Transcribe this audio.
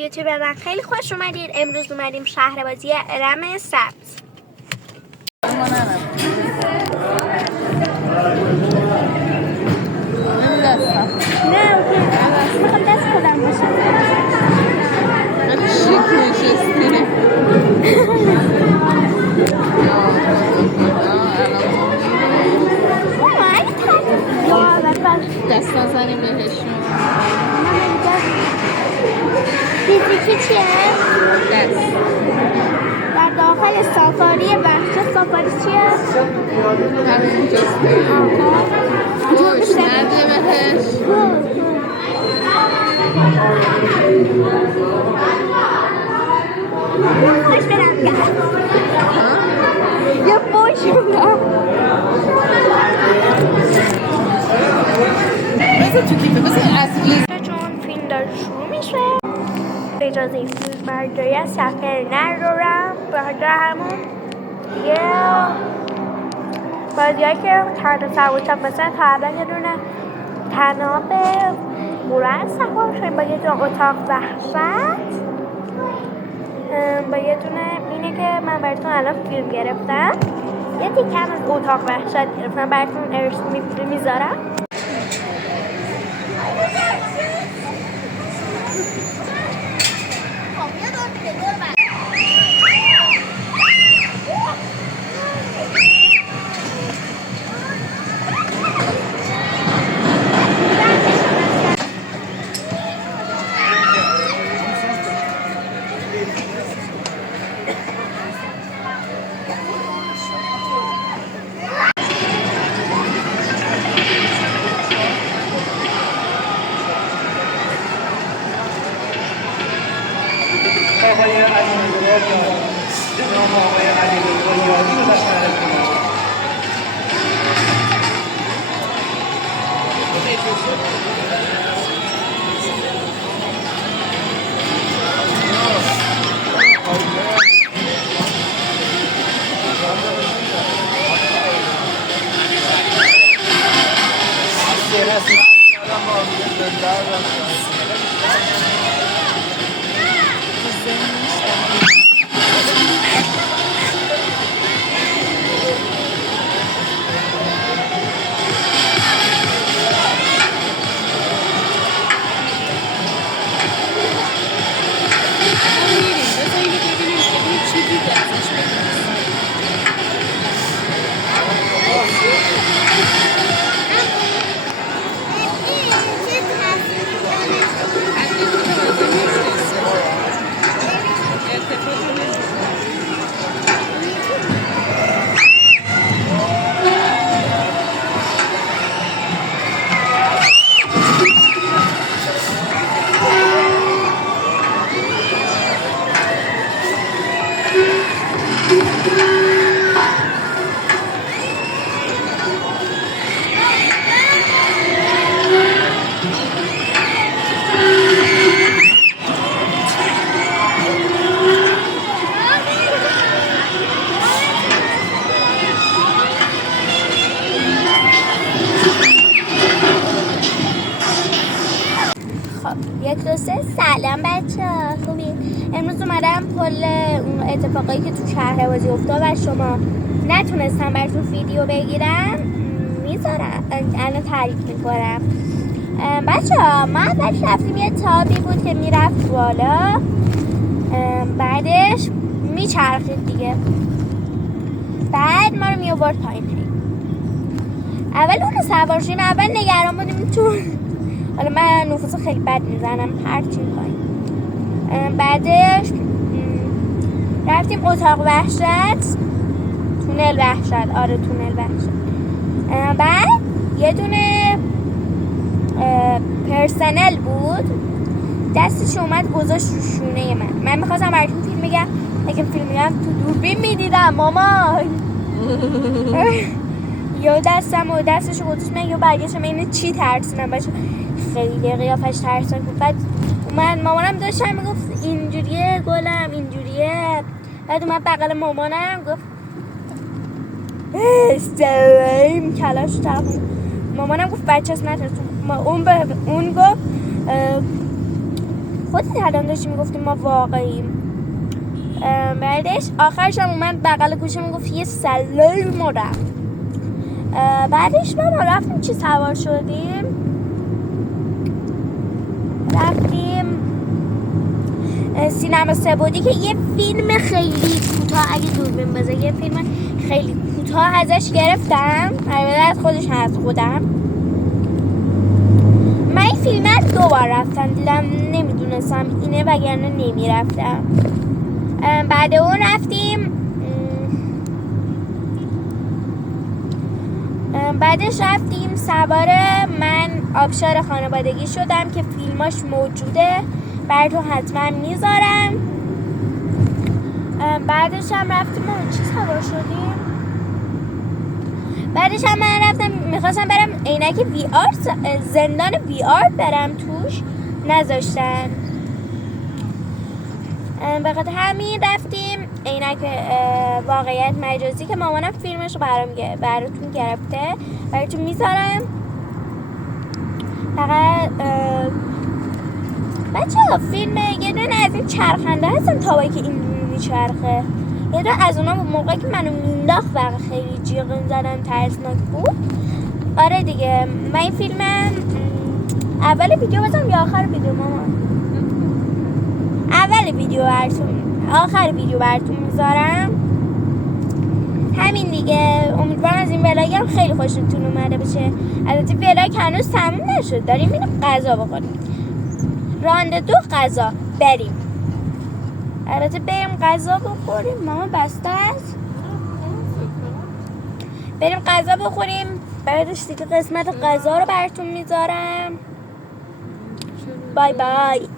یوتیوب من خیلی خوش اومدید. امروز اومدیم شهر بازی ارم سبز. نه میخوام دست خودم باشم. خیلی شیک نشستی. دست نزنیم بهشون. فیزیکی چیه؟ دست در داخل سافاری بخش سافاری چیه؟ همینجاست. خوش ندیه بهش. خوش برم یه خوش برم بذار تو کیفه بذار از این چون فیلم داره شروع میشه. اجازه این فیلم برداری از سفر ندارم. بخاطر همون دیگه بازی هایی که تنها سوارشم مثلا تا اول یه دونه تنها به بلند سوار شدیم با یه دونه اتاق وحشت، با یه دونه اینه که من براتون الان فیلم گرفتم، یه تیکه هم از اتاق وحشت گرفتم براتون ارس میذارم. آقای علی نگران جناب آقای علی نگرانی رو تشکر کنم. سلام بچه ها، خوبی؟ امروز اومدم کل اون اتفاقایی که تو شهر بازی افتاد و شما نتونستم براتون ویدیو بگیرم میذارم، الان تعریف میکنم. بچه ها ما اولش رفتیم یه تابی بود که میرفت بالا، بعدش میچرخید دیگه، بعد ما رو میابرد پایین. اول اونو سوار شدیم، اول نگران بودیم چون حالا من نفوذ خیلی بد میزنم هرچی پایین. بعدش رفتیم اتاق وحشت، تونل وحشت، آره تونل وحشت. بعد یه دونه پرسنل بود دستش اومد گذاشت رو شونه من میخواستم براتون فیلم بگم، اگه فیلم میگم تو دوربین میدیدم مامان. یا دستش گذاشت من یا برگشتم اینه چی ترسیدم بچه، خیلی قیافش ترسناک بود. بعد من مامانم داشتم میگفت اینجوریه گلم اینجوریه، بعد اومد بغل مامانم گفت استویم کلاش طرف. مامانم گفت بچه‌ست نترس. اون گفت خودت الان داشتی میگفتی ما واقعیم. بعدش آخرش هم اومد بغل گوشه میگفت یه سلام رفت. بعدش ما رفتیم چی سوار شدیم؟ رفتیم سینما سه‌بعدی که یه فیلم خیلی کوتاه، اگه دوربین بذاری یه فیلم خیلی کوتاه ازش گرفتم، البته از خودش از خودم. من این فیلم رو 2 بار رفتم، دیدم نمیدونستم اینه وگرنه نمیرفتم. بعد اون رفتیم بعدش رفتیم سوار من آبشار خانوادگی شدم که فیلماش موجوده، براتون حتما میذارم. بعدش هم رفتیم چی سوار شدیم؟ بعدش هم من رفتم میخواستم برم عینک وی آر، زندان وی آر برم توش، نذاشتن. به خاطر همین رفتیم عینک واقعیت مجازی که مامانم فیلمش رو براتون گرفته، براتون میذارم. فقط بچه‌ها فیلم یه دونه از این چرخنده هستن تابایی که این میچرخه، یه دونه از اونا موقعی که منو مینداخت واقعا خیلی جیغ زدم، ترسناک بود. آره دیگه، من این فیلمم اول ویدیو بزنم یا آخر ویدیو مامان؟ اول ویدیو براتون، آخر ویدیو براتون میذارم. همین دیگه، امیدوارم از این ولاگم خیلی خوشتون اومده باشه. البته ولاگ هنوز تموم نشد، داریم میریم غذا بخوریم. راننده 2 غذا بریم، البته بریم غذا بخوریم. ماما بسته است، بریم غذا بخوریم. بعدش دیگه قسمت غذا رو براتون میذارم. بای بای.